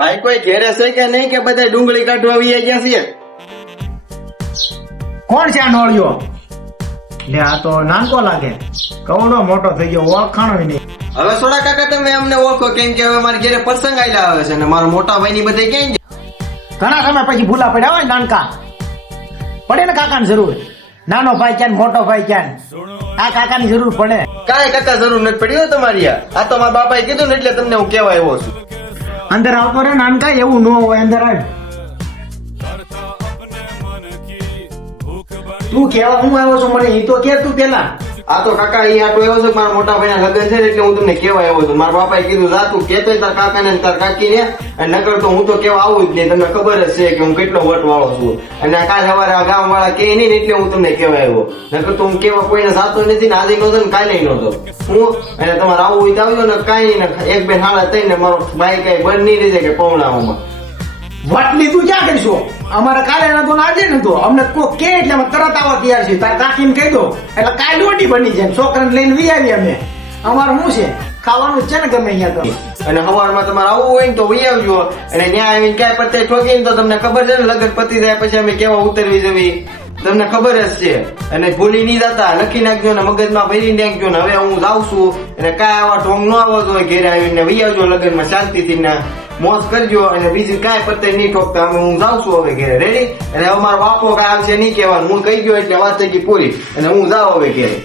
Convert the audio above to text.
ભાઈ કોઈ ઘેરે છે કે નહીં કે બધા ડુંગળી કાઢવા આવી ગયા છે? કોણ છે આ નોળિયો? લે આ તો નાનકો લાગે, કવડો મોટો થઈ ગયો, ઓળખાણો નહીં. હવે સોડા કાકા તમે અમને ઓળખો, કેમ કે હવે મારા ઘેરે પ્રસંગ આયલા આવે છે ને મારા મોટા ભાઈ ની બધે ક્યાં ઘણા સમય પછી ભૂલા પડ્યા હોય નાનકા પડે ને કાકાની જરૂર. નાનો ભાઈ ક્યાં મોટો ભાઈ ક્યાં, આ કાકાની જરૂર પડે. કાંઈ કાકા જરૂર નથી પડી હો તમારી. આ તો મારા બાપાએ કીધું ને એટલે તમને હું કહેવા આવ્યો છું. અંદર આવતો રે નાનકા, એવું ન હોય, અંદર આવ. તું કેવા હું આવ્યો છું મને એ તો કે તું પેલા. આ તો કાકા ઈ આટો એવો છે મારા મોટા ભાઈ ના લગ્ન છે એટલે હું તમને કેવા આવ્યો છું. મારા બાપાએ કીધું જા તું કેતો તાર કાકા ને તાર કાકી ને, અને નકર તો હું તો કેવા આવું જ નહીં. તમને ખબર જ છે કે હું કેટલો વટ વાળો છું, અને કાલ સવારે આ ગામ વાળા કે નહીં એટલે હું તમને કેવા આવ્યો. નકર તો હું કેવા કોઈને સાતો નથી ને, આજે નહોતો ને કાલે નહોતો હું. અને તમારે આવું હોય તો આવજો ને, કાંઈ ને એક બે હાડા થઈ ને મારો ભાઈ કઈ બંધ નહીં રહી જાય કે પૌણામાં વટલી તું ક્યાં કરીશો? અમારે કાલે નતો ને આજે નતો, અમને કોઈ કે એટલે અમે તરત આવવા તૈયાર છીએ. તાર કાકીને કહી દો એટલે કાલે લોટી બની જાય, છોકરાને લઈને વી આવી અમે. અમારું શું છે, ખાવાનું છે ને ગમે અહીંયા તો. અને સવારમાં તમારે આવવું હોય ને તો વહી આવજો. અને ત્યાં આવીને ક્યાંય પત્તે ઠોકીને તો તમને ખબર છે ને લગ્ન પતી જાય પછી અમે કેવા ઉતરવી જવી તમને ખબર જ છે. અને ભૂલી નહીં જતા, લખી નાખજો ને મગજમાં ભરી નાખજો ને. હવે હું જાઉં છું, અને કાંઈ આવા ઢોંગ ન આવો તો ઘેરે આવીને વહી આવજો લગ્નમાં શાંતિથી ને મોજ કરજો. અને બીજું કાંઈ પત્તે નહીં ઠોકતા. અમે હું જાઉં છું હવે ઘેરે, રેડી? અને હવે મારો બાપો કાંઈ આવશે નહીં કહેવાનું, હું કહી ગયો એટલે વાત થઈ ગઈ પૂરી. અને હું જાઉં હવે ઘેરે.